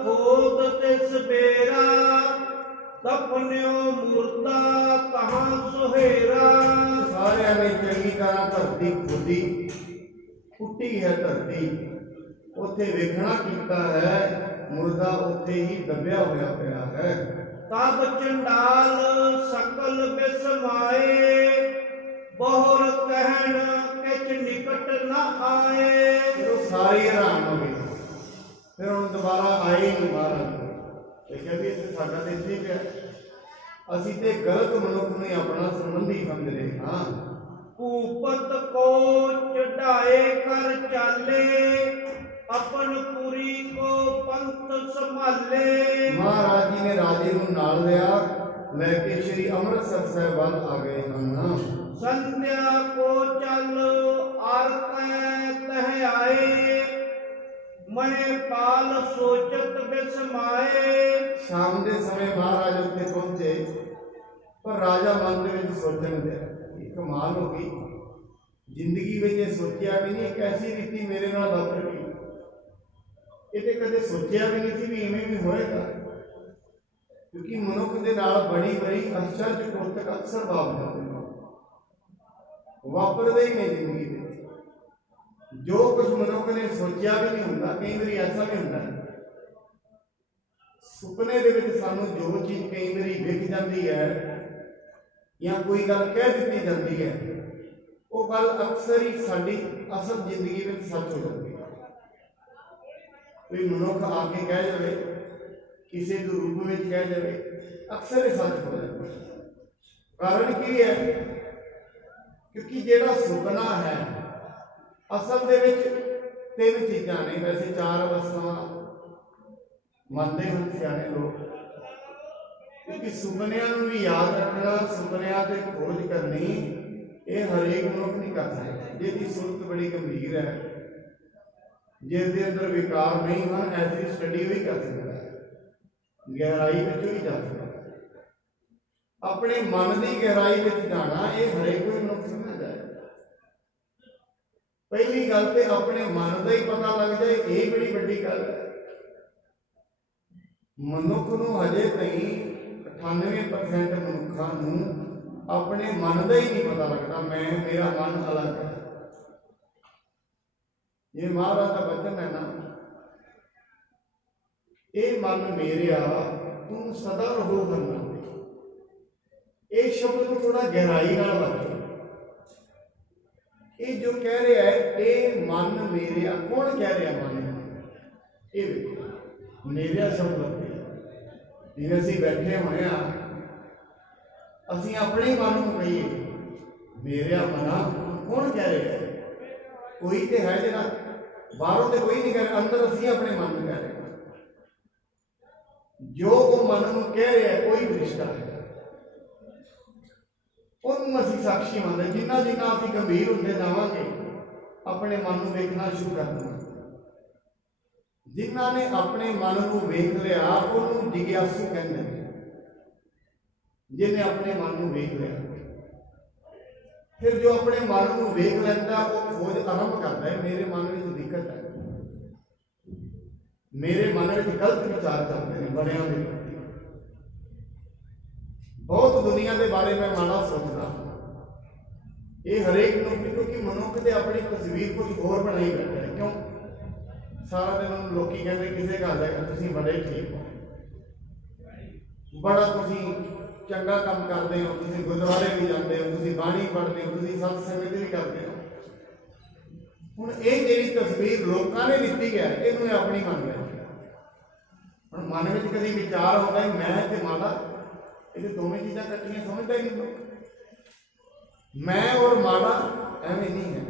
ਖੋਦ ਤਿਸ ਬੇਰਾ, ਦਫਨਿਓ ਮੁਰਦਾ ਕਹਾਂ ਸੁਹੇਰਾ। ਸਾਰਿਆਂ ਨੇ ਚੰਗੀ ਤਰ੍ਹਾਂ ਧਰਤੀ ਖੋਦੀ, ਪੁੱਟੀ ਹੈ ਧਰਤੀ, ਉੱਥੇ ਵੇਖਣਾ ਕੀਤਾ ਹੈ, ਮੁਰਦਾ ਉੱਥੇ ਹੀ ਦੱਬਿਆ ਹੋਇਆ ਪਿਆ ਹੈ। ਤਬ ਚੰਡਾਲ ਸਕਲ ਬਿਸਮਾਏ, ਬਹੁਰ ਕਹਿਣ ਕਿਛ ਨਿਕਟ ਨਾ ਆਏ। ਫਿਰ ਸਾਰੇ ਹੈਰਾਨ ਹੋ ਗਏ, ਫਿਰ ਹੁਣ ਦੁਬਾਰਾ ਆਏ ਨਹੀਂ ਮਹਾਰਾਜ। ਦੇਖਿਆ ਵੀ ਇੱਥੇ ਸਾਡਾ ਤੇ ਇੱਥੇ ਪਿਆ, ਅਸੀਂ ਤੇ ਗਲਤ ਮਨੁੱਖ ਨੂੰ ਹੀ ਆਪਣਾ ਸੰਬੰਧੀ ਸਮਝ ਰਹੇ ਹਾਂ। ਭੂਪਤ ਕੋ ਚੜਾਏ ਕਰ ਚਾਲੇ, ਆਪਨ ਪੁਰੀ ਕੋ ਪੰਥ ਸੰਭਾਲੇ। ਮਹਾਰਾਜ ਜੀ ਨੇ ਰਾਜੇ ਨੂੰ ਨਾਲ ਲਿਆ, ਲੈ ਕੇ ਸ਼੍ਰੀ ਅੰਮ੍ਰਿਤਸਰ ਸਾਹਿਬ ਵੱਲ ਆ ਗਏ ਹਨ। ਸੰਧਿਆ ਕੋ ਚੱਲ ਆਰਤੈ ਤਹ ਆਏ, ਮਹਿ ਪਾਲ ਸੋਚਤ ਬਿਸਮਾਏ। ਸ਼ਾਮ ਦੇ ਸਮੇਂ ਮਹਾਰਾਜ ਉੱਥੇ ਪਹੁੰਚੇ, ਪਰ ਰਾਜਾ ਮਨ ਦੇ ਵਿੱਚ ਸੋਚਣ ਦਿਆ, ਕਮਾਲ ਹੋ ਗਈ, ਜ਼ਿੰਦਗੀ ਵਿੱਚ ਇਹ ਸੋਚਿਆ ਵੀ ਨਹੀਂ ਇੱਕ ਐਸੀ ਰੀਤੀ ਮੇਰੇ ਨਾਲ ਵਾਪਰ ਗਈ। ਇਹ ਤੇ ਕਦੇ ਸੋਚਿਆ ਵੀ ਨਹੀਂ ਸੀ ਵੀ ਇਵੇਂ ਵੀ ਹੋਏਗਾ, ਕਿਉਂਕਿ ਮਨੁੱਖ ਦੇ ਨਾਲ ਬੜੀ ਬੜੀ ਅਚਰਜ ਕੋਤਕ ਅਕਸਰ ਵਾਪਰਦੇ ਹੀ ਨੇ ਜ਼ਿੰਦਗੀ ਵਿੱਚ। ਜੋ ਕੁਝ ਮਨੁੱਖ ਨੇ ਸੋਚਿਆ ਵੀ ਨਹੀਂ ਹੁੰਦਾ, ਕਈ ਵਾਰੀ ਐਸਾ ਵੀ ਹੁੰਦਾ ਹੈ ਸੁਪਨੇ ਦੇ ਵਿੱਚ ਸਾਨੂੰ ਜੋ ਚੀਜ਼ ਕਈ ਵਾਰੀ ਵਿਖ ਜਾਂਦੀ ਹੈ ਜਾਂ ਕੋਈ ਗੱਲ ਕਹਿ ਦਿੱਤੀ ਜਾਂਦੀ ਹੈ, ਉਹ ਗੱਲ ਅਕਸਰ ਹੀ ਸਾਡੀ ਅਸਲ ਜ਼ਿੰਦਗੀ ਵਿੱਚ ਸੱਚ ਹੋ ਜਾਂਦੀ ਹੈ। ਕੋਈ ਮਨੁੱਖ ਆ ਕੇ ਕਹਿ ਜਾਵੇ, ਕਿਸੇ ਦੇ ਰੂਪ ਵਿੱਚ ਕਹਿ ਜਾਵੇ, ਅਕਸਰ ਇਹ ਸੱਚ ਹੋ ਜਾਂਦਾ ਹੈ। ਕਾਰਨ ਕੀ ਹੈ? ਕਿਉਂਕਿ ਜਿਹੜਾ ਸੁਪਨਾ ਹੈ ਅਸਲ ਦੇ ਵਿੱਚ ਤਿੰਨ ਚੀਜ਼ਾਂ ਨੇ, ਵੈਸੇ ਚਾਰ ਅਵਸਥਾਵਾਂ ਮੰਨਦੇ ਹਨ ਸਿਆਣੇ ਲੋਕ, ਕਿਉਂਕਿ ਸੁਪਨਿਆਂ ਨੂੰ ਵੀ ਯਾਦ ਰੱਖਣਾ, ਸੁਪਨਿਆਂ ਤੇ ਖੋਜ ਕਰਨੀ, ਇਹ ਹਰੇਕ ਮਨੁੱਖ ਨਹੀਂ ਕਰ ਸਕਦਾ। ਜਿਹਦੀ ਸੁਰਤ ਬੜੀ ਗੰਭੀਰ ਹੈ, ਜਿਸ ਦੇ ਅੰਦਰ ਵਿਕਾਰ ਨਹੀਂ ਹਨ, ਐਸੀ ਸਟੱਡੀ ਵੀ ਕਰ ਸਕਦਾ ਹੈ, ਗਹਿਰਾਈ ਵਿੱਚ ਵੀ ਜਾ ਸਕਦਾ। ਆਪਣੇ ਮਨ ਦੀ ਗਹਿਰਾਈ ਵਿੱਚ ਜਾਣਾ ਇਹ ਹਰੇਕ ਕੋਈ ਮਨੁੱਖ ਸਮਝਦਾ ਹੈ। ਪਹਿਲੀ ਗੱਲ ਤੇ ਆਪਣੇ ਮਨ ਦਾ ਹੀ ਪਤਾ ਲੱਗ ਜਾਏ, ਇਹ ਬੜੀ ਵੱਡੀ ਗੱਲ ਹੈ। ਮਨੁੱਖ ਨੂੰ ਹਜੇ ਤਾਈਂ 98% ਮਨੁੱਖਾਂ ਨੂੰ ਆਪਣੇ ਮਨ ਦਾ ਹੀ ਨਹੀਂ ਪਤਾ ਲੱਗਦਾ, ਮੇਰਾ ਮਨ ਅਲੱਗ ਹੈ। ਇਹ ਮਹਾਰਾਜ ਦਾ ਬਚਨ ਹੈ ਨਾ, ਇਹ ਮਨ ਮੇਰਿਆ ਤੂੰ ਸਦਾ ਰਹੋ ਹਰਨਾ। ਇਹ ਸ਼ਬਦ ਨੂੰ ਥੋੜਾ ਗਹਿਰਾਈ ਨਾਲ ਵਰਤੋ। ਇਹ ਜੋ ਕਹਿ ਰਿਹਾ ਹੈ, ਇਹ ਮਨ ਮੇਰਿਆ, ਕੌਣ ਕਹਿ ਰਿਹਾ ਮਨ? ਇਹ ਵੇਖੋ ਮੇਰਾ ਸ਼ਬਦ ਵਰਤੇ ਜਿਵੇਂ ਅਸੀਂ ਬੈਠੇ ਹੋਏ ਆ, ਅਸੀਂ ਆਪਣੇ ਮਨ ਨੂੰ ਕਹੀਏ ਮੇਰਾ ਮਨਾ, ਕੌਣ ਕਹਿ ਰਿਹਾ? ਕੋਈ ਤੇ ਹੈ ਜਿਹੜਾ ਬਾਹਰੋਂ ਤੇ ਕੋਈ ਨਹੀਂ ਕਹਿ ਰਿਹਾ, ਅੰਦਰ ਅਸੀਂ ਆਪਣੇ ਮਨ ਨੂੰ ਕਹਿ ਰਹੇ ਹਾਂ। ਜੋ ਉਹ ਮਨ ਨੂੰ ਕਹਿ ਰਿਹਾ ਕੋਈ ਰਿਸ਼ਤਾ ਹੈ, ਉਹਨੂੰ ਅਸੀਂ ਸਾਖੀ ਮੰਨਦੇ। ਜਿੰਨਾ ਜਿੰਨਾ ਅਸੀਂ ਗੰਭੀਰ ਹੁੰਦੇ ਜਾਵਾਂਗੇ ਆਪਣੇ ਮਨ ਨੂੰ ਵੇਖਣਾ ਸ਼ੁਰੂ ਕਰ ਦੇਣਾ। ਜਿਨ੍ਹਾਂ ਨੇ ਆਪਣੇ ਮਨ ਨੂੰ ਵੇਖ ਲਿਆ ਉਹਨੂੰ ਜਿਗਿਆਸੂ ਕਹਿੰਦੇ ਨੇ। ਜਿਹਨੇ ਆਪਣੇ ਮਨ ਨੂੰ ਵੇਖ ਲਿਆ, ਫਿਰ ਜੋ ਆਪਣੇ ਮਨ ਨੂੰ ਵੇਖ ਲੈਂਦਾ ਉਹ ਖੋਜ ਆਰੰਭ ਕਰਦਾ ਹੈ। ਮੇਰੇ ਮਨ ਵਿੱਚ ਦਿੱਕਤ ਹੈ, ਮੇਰੇ ਮਨ ਵਿੱਚ ਗਲਤ ਵਿਚਾਰ ਚੱਲਦੇ ਨੇ ਬਣਿਆ ਦੇ ਪ੍ਰਤੀ। ਬਹੁਤ ਦੁਨੀਆ ਦੇ ਬਾਰੇ ਮੈਂ ਮਾੜਾ ਸੋਚਦਾ। ਇਹ ਹਰੇਕ ਨੂੰ, ਕਿਉਂਕਿ ਮਨੁੱਖ ਤੇ ਆਪਣੀ ਤਸਵੀਰ ਕੁਝ ਹੋਰ ਬਣਾਈ ਬੈਠਾ ਹੈ। ਕਿਉਂ? ਸਾਰਾ ਦਿਨ ਉਹਨੂੰ ਲੋਕੀ ਕਹਿੰਦੇ ਕਿਸੇ ਘਰ ਜਾ ਕੇ ਤੁਸੀਂ ਬੜੇ ਠੀਕ ਹੋ, ਬੜਾ ਤੁਸੀਂ ਚੰਗਾ ਕੰਮ ਕਰਦੇ ਹੋ, ਤੁਸੀਂ ਗੁਰਦੁਆਰੇ ਵੀ ਜਾਂਦੇ ਹੋ, ਤੁਸੀਂ ਬਾਣੀ ਪੜ੍ਹਦੇ ਹੋ, ਤੁਸੀਂ ਸਤ ਸੰਗਤ ਵੀ ਕਰਦੇ ਹੋ। ਹੁਣ ਇਹ ਜਿਹੜੀ ਤਸਵੀਰ ਲੋਕਾਂ ਨੇ ਦਿੱਤੀ ਹੈ ਇਹਨੂੰ ਇਹ ਆਪਣੀ ਮੰਨ ਲਿਆ। ਹੁਣ ਮਨ ਵਿੱਚ ਕਦੀ ਵਿਚਾਰ ਆਉਂਦਾ ਹੈ ਮੈਂ ਤੇ ਮਾੜਾ, ਇਹ ਦੋਵੇਂ ਚੀਜ਼ਾਂ ਇਕੱਠੀਆਂ ਸਮਝਦਾ ਹੀ ਨਹੀਂ ਲੋਕ। ਮੈਂ ਔਰ ਮਾੜਾ ਐਵੇਂ ਨਹੀਂ ਹੈ।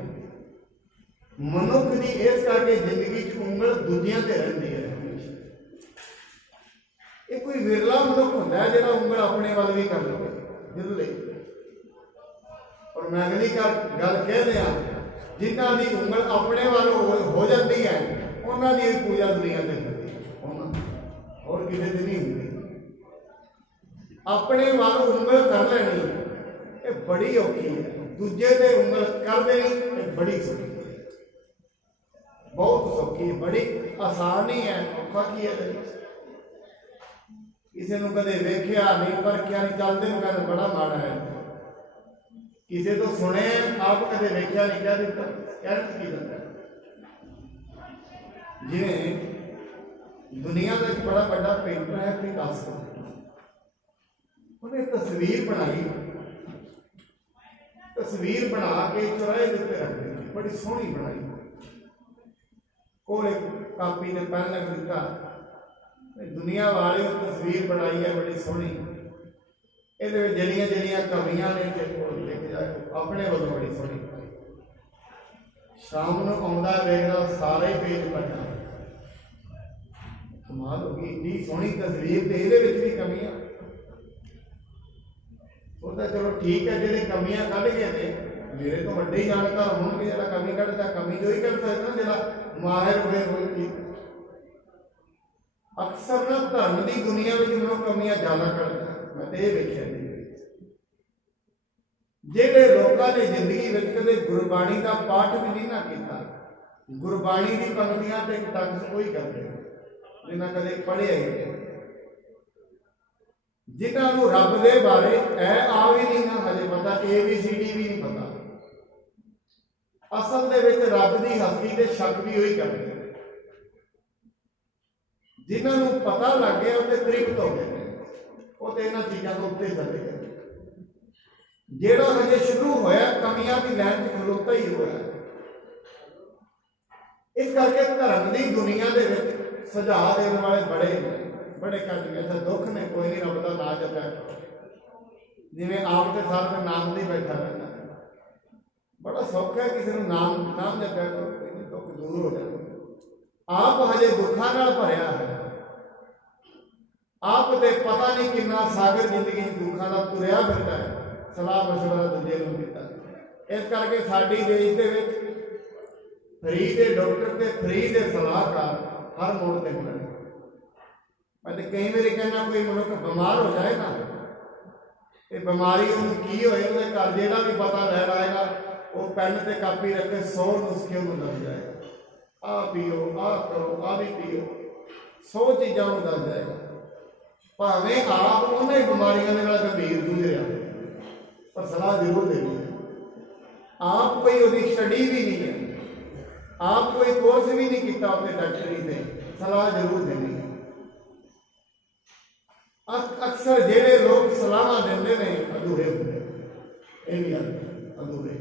ਮਨੁੱਖ ਦੀ ਇਸ ਕਰਕੇ ਜ਼ਿੰਦਗੀ 'ਚ ਉਂਗਲ ਦੂਜਿਆਂ ਤੇ ਰਹਿੰਦੀ ਹੈ। ਇਹ ਕੋਈ ਵਿਰਲਾ ਮਨੁੱਖ ਹੁੰਦਾ ਹੈ ਜਿਹੜਾ ਉਂਗਲ ਆਪਣੇ ਵੱਲ ਵੀ ਕਰ ਲਵੇ, ਵਿਰਲੇ। ਔਰ ਮੈਂ ਅਗਲੀ ਗੱਲ ਕਹਿ ਦਿਆਂ, ਜਿਨ੍ਹਾਂ ਦੀ ਉਂਗਲ ਆਪਣੇ ਵੱਲ ਹੋ ਜਾਂਦੀ ਹੈ ਉਹਨਾਂ ਦੀ ਪੂਜਾ ਦੁਨੀਆ ਤੇ ਹੁੰਦੀ ਹੈ, ਉਹਨਾਂ ਹੋਰ ਕਿਸੇ ਦੀ ਨਹੀਂ ਹੁੰਦੀ। ਆਪਣੇ ਵੱਲ ਉਂਗਲ ਕਰ ਲੈਣੀ ਇਹ ਬੜੀ ਔਖੀ ਹੈ, ਦੂਜੇ ਤੇ ਉਂਗਲ ਕਰ ਦੇਣੀ ਇਹ ਬੜੀ ਸੌਖੀ ਹੈ, ਬਹੁਤ ਸੌਖੀ ਹੈ, ਬੜੀ ਆਸਾਨ ਹੀ ਹੈ। ਔਖਾ ਕੀ ਹੈ? ਕਿਸੇ ਨੂੰ ਕਦੇ ਵੇਖਿਆ ਨਹੀਂ, ਪਰਖਿਆ ਨਹੀਂ, ਚੱਲਦੇ ਨੂੰ ਕਹਿੰਦੇ ਬੜਾ ਮਾੜਾ ਹੈ। ਕਿਸੇ ਤੋਂ ਸੁਣਿਆ, ਆਪ ਕਦੇ ਵੇਖਿਆ ਨਹੀਂ, ਕਹਿ ਦਿੱਤਾ, ਕਹਿ ਕੀ ਦਿੰਦਾ। ਜਿਵੇਂ ਦੁਨੀਆ ਦਾ ਇੱਕ ਬੜਾ ਵੱਡਾ ਪੇਂਟਰ ਹੈ ਪਿਕਾਸੋ, ਉਹਨੇ ਤਸਵੀਰ ਬਣਾਈ, ਤਸਵੀਰ ਬਣਾ ਕੇ ਚੁਰਾਹੇ ਦੇ ਉੱਤੇ ਰੱਖ ਦਿੱਤੀ, ਬੜੀ ਸੋਹਣੀ ਬਣਾਈ। ਕੋਲ ਇੱਕ ਕਾਪੀ ਨੇ ਪੈਨ ਲਿਖ ਦਿੱਤਾ, ਦੁਨੀਆ ਵਾਲੇ ਉਹ ਤਸਵੀਰ ਬਣਾਈ ਹੈ ਬੜੀ ਸੋਹਣੀ, ਇਹਦੇ ਵਿੱਚ ਜਿਹੜੀਆਂ ਜਿਹੜੀਆਂ ਕਮੀਆਂ ਨੇ ਲਿਖ ਜਾ ਆਪਣੇ ਵੱਲੋਂ ਬੜੀ ਸੋਹਣੀ। ਸ਼ਾਮ ਨੂੰ ਆਉਂਦਾ ਵੇਖਦਾ ਸਾਰੇ ਪੇਜ ਪੜ੍ਹਨਾ, ਕਮਾਲ ਹੋ ਗਈ, ਇੰਨੀ ਸੋਹਣੀ ਤਸਵੀਰ ਤੇ ਇਹਦੇ ਵਿੱਚ ਵੀ ਕਮੀਆਂ। ਉਹ ਤਾਂ ਚਲੋ ਠੀਕ ਹੈ, ਜਿਹੜੇ ਕਮੀਆਂ ਕੱਢ ਗਏ ਨੇ ਮੇਰੇ ਤੋਂ ਵੱਡੇ ਹੀ ਜਾਣਕਾਰ ਹੋਣਗੇ, ਜਿਹੜਾ ਕਮੀ ਕੱਢਦਾ ਕਮੀ ਜੋ ਹੀ ਕੱਢ ਸਕਦਾ ਜਿਹੜਾ ਮਾਹਿਰ ਹੋਏ। ਅਕਸਰ ਨਾ ਧਰਮ ਦੀ ਦੁਨੀਆ ਵਿੱਚ ਲੋਕ ਕਮੀਆਂ ਜ਼ਿਆਦਾ ਕੱਢਦੇ, ਮੈਂ ਤੇ ਇਹ ਵੇਖਿਆ ਜੀ। ਜਿਹੜੇ ਲੋਕਾਂ ਨੇ ਜ਼ਿੰਦਗੀ ਵਿੱਚ ਕਦੇ ਗੁਰਬਾਣੀ ਦਾ ਪਾਠ ਵੀ ਨਹੀਂ ਨਾ ਕੀਤਾ, ਗੁਰਬਾਣੀ ਦੀ ਪੰਕਤੀਆਂ ਤੇ ਟੱਚ ਕੋਈ ਕਰਦੇ ਜਿਨ੍ਹਾਂ ਕਦੇ ਪੜ੍ਹਿਆ ਹੀ ਨਹੀਂ, ਜਿਨ੍ਹਾਂ ਨੂੰ ਰੱਬ ਦੇ ਬਾਰੇ ਆ ਵੀ ਨਹੀਂ ਨਾ ਹਜੇ ਪਤਾ, ABCD ਵੀ ਨਹੀਂ ਪਤਾ, ਅਸਲ ਦੇ ਵਿੱਚ ਰੱਬ ਦੀ ਹਸਤੀ ਤੇ ਸ਼ੱਕ ਵੀ ਉਹੀ ਕਰਦੇ। ਜਿਨ੍ਹਾਂ ਨੂੰ ਪਤਾ ਲੱਗ ਗਿਆ ਉਹ ਤੇ ਤ੍ਰਿਪਤ ਹੋ ਗਏ ਨੇ, ਉਹ ਤੇ ਇਹਨਾਂ ਚੀਜ਼ਾਂ ਤੋਂ ਉੱਤੇ ਚਲੇ ਗਏ। ਜਿਹੜਾ ਹਜੇ ਸ਼ੁਰੂ ਹੋਇਆ ਕਮੀਆਂ ਦੀ ਲਾਈਨ 'ਚ ਖਲੋਤਾ ਹੀ ਹੋਇਆ। ਇਸ ਕਰਕੇ ਧਰਮ ਦੀ ਦੁਨੀਆ ਦੇ ਵਿੱਚ ਸੁਝਾਅ ਦੇਣ ਵਾਲੇ ਬੜੇ ਘੱਟ ਗਏ। ਤਾਂ ਦੁੱਖ ਨੇ, ਕੋਈ ਨਹੀਂ ਰੱਬ ਦਾ ਨਾਂ ਜਪਿਆ, ਜਿਵੇਂ ਆਪ ਤੇ ਸਾਰਾ ਦਿਨ ਨਾਮ ਦੀ ਬੈਠਾ ਰਹਿੰਦਾ। ਬੜਾ ਸੌਖਾ ਹੈ ਕਿਸੇ ਨੂੰ ਨਾਮ ਜਪਿਆ ਕਰੋ, ਦੁੱਖ ਦੂਰ ਹੋ ਜਾਵੇ। ਆਪ ਹਜੇ ਦੁੱਖਾਂ ਨਾਲ ਭਰਿਆ ਹੈ, ਆਪ ਤੇ ਪਤਾ ਨਹੀਂ ਕਿੰਨਾ ਸਾਗਰ ਜ਼ਿੰਦਗੀ ਦੁੱਖਾਂ ਦਾ ਤੁਰਿਆ ਫਿਰਦਾ ਹੈ, ਸਲਾਹ ਮਸ਼ਵਰਾ ਦੂਜੇ ਨੂੰ ਦਿੱਤਾ। ਇਸ ਕਰਕੇ ਸਾਡੀ ਦੇਸ਼ ਦੇ ਵਿੱਚ ਫਰੀ ਦੇ ਡਾਕਟਰ ਤੇ ਫਰੀ ਦੇ ਸਲਾਹਕਾਰ ਹਰ ਮੋੜ ਤੇ ਮਿਲਣ। ਮੈਂ ਤੇ ਕਈ ਵਾਰੀ ਕਹਿੰਦਾ ਕੋਈ ਮਨੁੱਖ ਬਿਮਾਰ ਹੋ ਜਾਏ ਨਾ, ਤੇ ਬਿਮਾਰੀ ਉਹਨੂੰ ਕੀ ਹੋਏ ਉਹਦੇ ਘਰ ਜਿਹੜਾ ਵੀ ਪਤਾ ਲੈਣ ਆਏਗਾ ਉਹ ਪੈਨ ਤੇ ਕਾਪੀ ਰੱਖੇ 100 ਨੁਸਖੇ ਉਹਨੂੰ ਦੱਸ ਜਾਏਗਾ, ਆਹ ਪੀਓ, ਆਹ ਕਰੋ, ਆਹ ਵੀ ਪੀਓ, 100 ਚੀਜ਼ਾਂ ਉਹਨੂੰ ਦੱਸ ਜਾਏਗਾ। ਭਾਵੇਂ ਆਪ ਉਹਨਾਂ ਹੀ ਬਿਮਾਰੀਆਂ ਦੇ ਨਾਲ ਗੰਭੀਰ ਜੂਝ ਰਿਹਾ, ਪਰ ਸਲਾਹ ਜ਼ਰੂਰ ਦੇਣੀ ਹੈ। ਆਪ ਕੋਈ ਉਹਦੀ ਸਟੱਡੀ ਵੀ ਨਹੀਂ ਹੈ, ਆਪ ਕੋਈ ਕੋਰਸ ਵੀ ਨਹੀਂ ਕੀਤਾ ਆਪਣੇ ਡਾਕਟਰੀ ਤੇ, ਸਲਾਹ ਜ਼ਰੂਰ ਦੇਣੀ ਹੈ। ਅਕਸਰ ਜਿਹੜੇ ਲੋਕ ਸਲਾਹਾਂ ਦਿੰਦੇ ਨੇ ਅਧੂਰੇ ਹੁੰਦੇ, ਇਹ ਵੀ ਅਧੂਰੇ।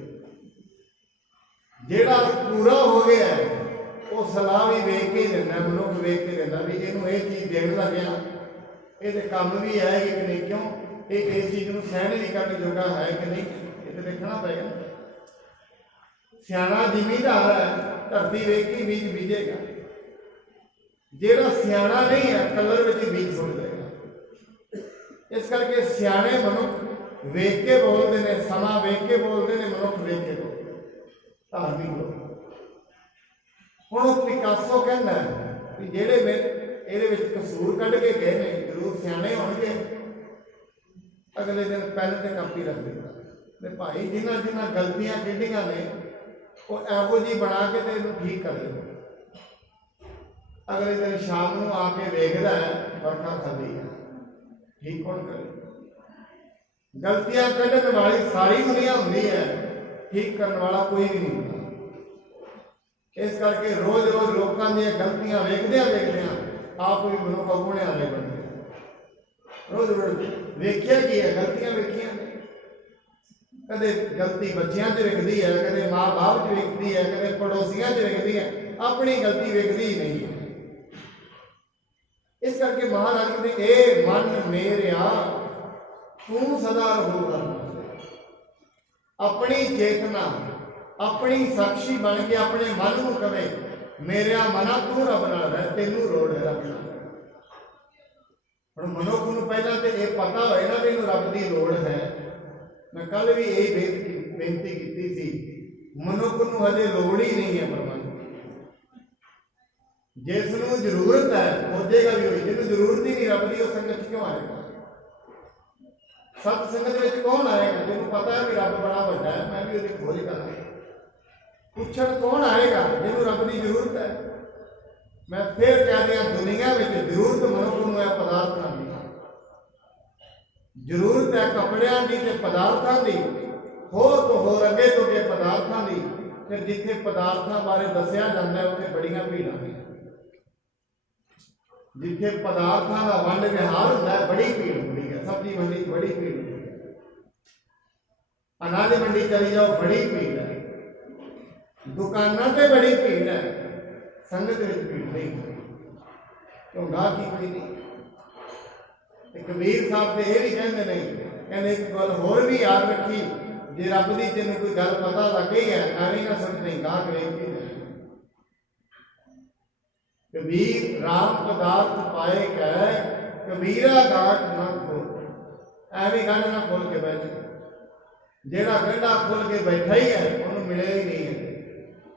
ਜਿਹੜਾ ਪੂਰਾ ਹੋ ਗਿਆ ਉਹ ਸਲਾਹ ਵੀ ਵੇਖ ਕੇ ਹੀ ਦਿੰਦਾ, ਮਨੁੱਖ ਵੇਖ ਕੇ ਦਿੰਦਾ ਵੀ ਇਹਨੂੰ ਇਹ ਚੀਜ਼ ਦੇਣ ਲੱਗਿਆ, ਇਹਦੇ ਕੰਮ ਵੀ ਆਏਗੀ ਕਿ ਨਹੀਂ, ਕਿਉਂ ਇਹ ਇਸ ਚੀਜ਼ ਨੂੰ ਸਹਿਣ ਵੀ ਕਰਨ ਜੋਗਾ ਹੈ ਕਿ ਨਹੀਂ, ਇਹ ਤਾਂ ਦੇਖਣਾ ਪਏਗਾ। ਸਿਆਣਾ ਜ਼ਿਮੀਂਦਾਰ ਹੈ, ਧਰਤੀ ਵੇਖ ਕੇ ਬੀਜ ਬੀਜੇਗਾ। ਜਿਹੜਾ ਸਿਆਣਾ ਨਹੀਂ ਹੈ, ਕਲਰ ਵਿੱਚ ਬੀਜ ਸੁੱਟ ਦੇਗਾ। ਇਸ ਕਰਕੇ ਸਿਆਣੇ ਮਨੁੱਖ ਵੇਖ ਕੇ ਬੋਲਦੇ ਨੇ, ਸਮਾਂ ਵੇਖ ਕੇ ਬੋਲਦੇ ਨੇ, ਮਨੁੱਖ ਵੇਖ ਕੇ ਬੋਲਦੇ ਨੇ, ਧਾਰਮਿਕ ਲੋਕ। ਹੁਣ ਉਹ ਪਿਕਾਸੋ ਕਹਿੰਦਾ ਵੀ ਜਿਹੜੇ ਇਹਦੇ ਵਿੱਚ ਕਸੂਰ ਕੱਢ ਕੇ ਗਏ ਨੇ ਜ਼ਰੂਰ ਸਿਆਣੇ ਹੋਣਗੇ। ਅਗਲੇ ਦਿਨ ਪੈਨ ਤੇ ਕਾਪੀ ਰੱਖ ਦਿੰਦਾ ਤੇ ਭਾਈ ਜਿਨ੍ਹਾਂ ਜਿਨ੍ਹਾਂ ਗਲਤੀਆਂ ਕੱਢੀਆਂ ਨੇ ਉਹ ਇਹੋ ਜਿਹੀ ਬਣਾ ਕੇ ਤੇ ਇਹਨੂੰ ਠੀਕ ਕਰ ਦਿੰਦਾ। ਅਗਲੇ ਦਿਨ ਸ਼ਾਮ ਨੂੰ ਆ ਕੇ ਵੇਖਦਾ ਹੈ ਵਰਖਾ ਖਾਲੀ ਹੈ, ਠੀਕ ਕੌਣ ਕਰੇ? ਗਲਤੀਆਂ ਕੱਢਣ ਵਾਲੀ ਸਾਰੀ ਦੁਨੀਆ ਹੁੰਦੀ ਹੈ, ਠੀਕ ਕਰਨ ਵਾਲਾ ਕੋਈ ਵੀ ਨਹੀਂ ਹੁੰਦਾ। ਇਸ ਕਰਕੇ ਰੋਜ਼ ਰੋਜ਼ ਲੋਕਾਂ ਦੀਆਂ ਗਲਤੀਆਂ ਵੇਖਦਿਆਂ ਆਪ ਵੀ ਮਨੁੱਖ ਗੁਣਿਆਂ ਵਾਲੇ ਬਣਦੇ। ਰੋਜ਼ ਰੋਜ਼ ਵੇਖਿਆ ਕੀ ਹੈ? ਗਲਤੀਆਂ ਵੇਖੀਆਂ ਨੇ। ਕਦੇ ਗਲਤੀ ਬੱਚਿਆਂ 'ਚ ਵੇਖਦੀ ਹੈ, ਕਦੇ ਮਾਂ ਬਾਪ 'ਚ ਵੇਖਦੀ ਹੈ, ਕਦੇ ਪੜੋਸੀਆਂ 'ਚ ਵੇਖਦੀ ਹੈ, ਆਪਣੀ ਗਲਤੀ ਵੇਖਦੀ ਹੀ ਨਹੀਂ ਹੈ। ਇਸ ਕਰਕੇ ਮਹਾਰਾਜ ਕਹਿੰਦੇ ਇਹ ਮਨ ਮੇਰਿਆ ਤੂੰ ਸਦਾ ਰਹੋ ਕਰਨਾ। ਆਪਣੀ ਚੇਤਨਾ, ਆਪਣੀ ਸਾਖੀ ਬਣ ਕੇ ਆਪਣੇ ਮਨ ਨੂੰ ਕਵੇ ਮੇਰਿਆ ਮਨਾ ਤੂੰ ਰੱਬ ਨਾਲ ਰਹਿ, ਤੈਨੂੰ ਲੋੜ ਹੈ ਰੱਬ ਨਾਲ। ਹੁਣ ਮਨੁੱਖ ਨੂੰ ਪਹਿਲਾਂ ਤੇ ਇਹ ਪਤਾ ਹੋਏ ਨਾ ਵੀ ਇਹਨੂੰ ਰੱਬ ਦੀ ਲੋੜ ਹੈ। ਮੈਂ ਕੱਲ ਵੀ ਇਹ ਬੇਨਤੀ ਕੀਤੀ ਸੀ, ਮਨੁੱਖ ਨੂੰ ਹਜੇ ਲੋੜ ਹੀ ਨਹੀਂ ਹੈ ਪਰਮਾਤਮਾ। ਜਿਸ ਨੂੰ ਜ਼ਰੂਰਤ ਹੈ ਉਹਦੇਗਾ ਵੀ ਹੋਈ, ਜਿਹਨੂੰ ਜ਼ਰੂਰਤ ਹੀ ਨਹੀਂ ਰੱਬ ਦੀ, ਉਹ ਸੰਗਤ ਕਿਉਂ ਆਏਗਾ? ਸਤ ਸੰਗਤ ਵਿੱਚ ਕੌਣ ਆਏਗਾ? ਜਿਹਨੂੰ ਪਤਾ ਹੈ ਵੀ ਰੱਬ ਬੜਾ ਵੱਡਾ ਹੈ, ਮੈਂ ਵੀ ਉਹਦੀ ਖੋਜ ਕਰਾਂ। ਪੁੱਛਣ ਕੌਣ ਆਏਗਾ? ਜਿਹਨੂੰ ਰੱਬ ਦੀ ਜ਼ਰੂਰਤ ਹੈ। ਮੈਂ ਫਿਰ ਕਹਿ ਰਿਹਾ, ਦੁਨੀਆ ਵਿੱਚ ਜ਼ਰੂਰਤ ਮਨੁੱਖ ਨੂੰ ਹੈ ਪਦਾਰਥਾਂ ਦੀ, ਜ਼ਰੂਰਤ ਹੈ ਕੱਪੜਿਆਂ ਦੀ ਤੇ ਪਦਾਰਥਾਂ ਦੀ, ਹੋਰ ਤੋਂ ਹੋਰ ਅੱਗੇ ਤੋਂ ਅੱਗੇ ਪਦਾਰਥਾਂ ਦੀ। ਫਿਰ ਜਿੱਥੇ ਪਦਾਰਥਾਂ ਬਾਰੇ ਦੱਸਿਆ ਜਾਂਦਾ ਹੈ ਉੱਥੇ ਬੜੀਆਂ ਭੀੜਾਂ ਨੇ। ਜਿੱਥੇ ਪਦਾਰਥਾਂ ਦਾ ਵੰਡ ਵਿਹਾਰ ਹੁੰਦਾ ਹੈ ਬੜੀ ਭੀੜ ਹੁੰਦੀ ਹੈ। ਸਬਜ਼ੀ ਮੰਡੀ 'ਚ ਬੜੀ ਭੀੜ ਹੁੰਦੀ ਹੈ, ਅਨਾਜ ਮੰਡੀ ਚਲੀ ਜਾਓ ਬੜੀ ਭੀੜ ਹੈ, ਦੁਕਾਨਾਂ ਤੇ ਬੜੀ ਭੀੜ ਹੈ, ਸੰਗਤ ਵਿੱਚ ਭੀੜ ਨਹੀਂ। ਕਿਉਂ? ਗਾਹਕੀ ਕੋਈ ਨਹੀਂ। ਕਬੀਰ ਸਾਹਿਬ ਤੇ ਇਹ ਵੀ ਕਹਿੰਦੇ ਨੇ, ਕਹਿੰਦੇ ਇੱਕ ਗੱਲ ਹੋਰ ਵੀ ਯਾਦ ਰੱਖੀ, ਜੇ ਰੱਬ ਦੀ ਤੈਨੂੰ ਕੋਈ ਗੱਲ ਪਤਾ ਲੱਗ ਗਈ ਹੈ ਐਵੇਂ ਨਾ ਸੋਚ ਨਹੀਂ ਗਾਹਕ ਵੇਖ ਕੇ। ਕਬੀਰ ਰਾਮ ਪਦਾਰਥ ਪਾਏ ਕਹਿ, ਕਬੀਰਾ ਗਾਹਕ ਨਾ ਖੋਲ। ਐਵੇਂ ਗੱਲ ਨਾ ਖੋਲ ਕੇ ਬੈਠ। ਜਿਹੜਾ ਗੰਢਾ ਖੋਲ ਕੇ ਬੈਠਾ ਹੀ ਹੈ ਉਹਨੂੰ ਮਿਲਿਆ ਹੀ ਨਹੀਂ ਹੈ।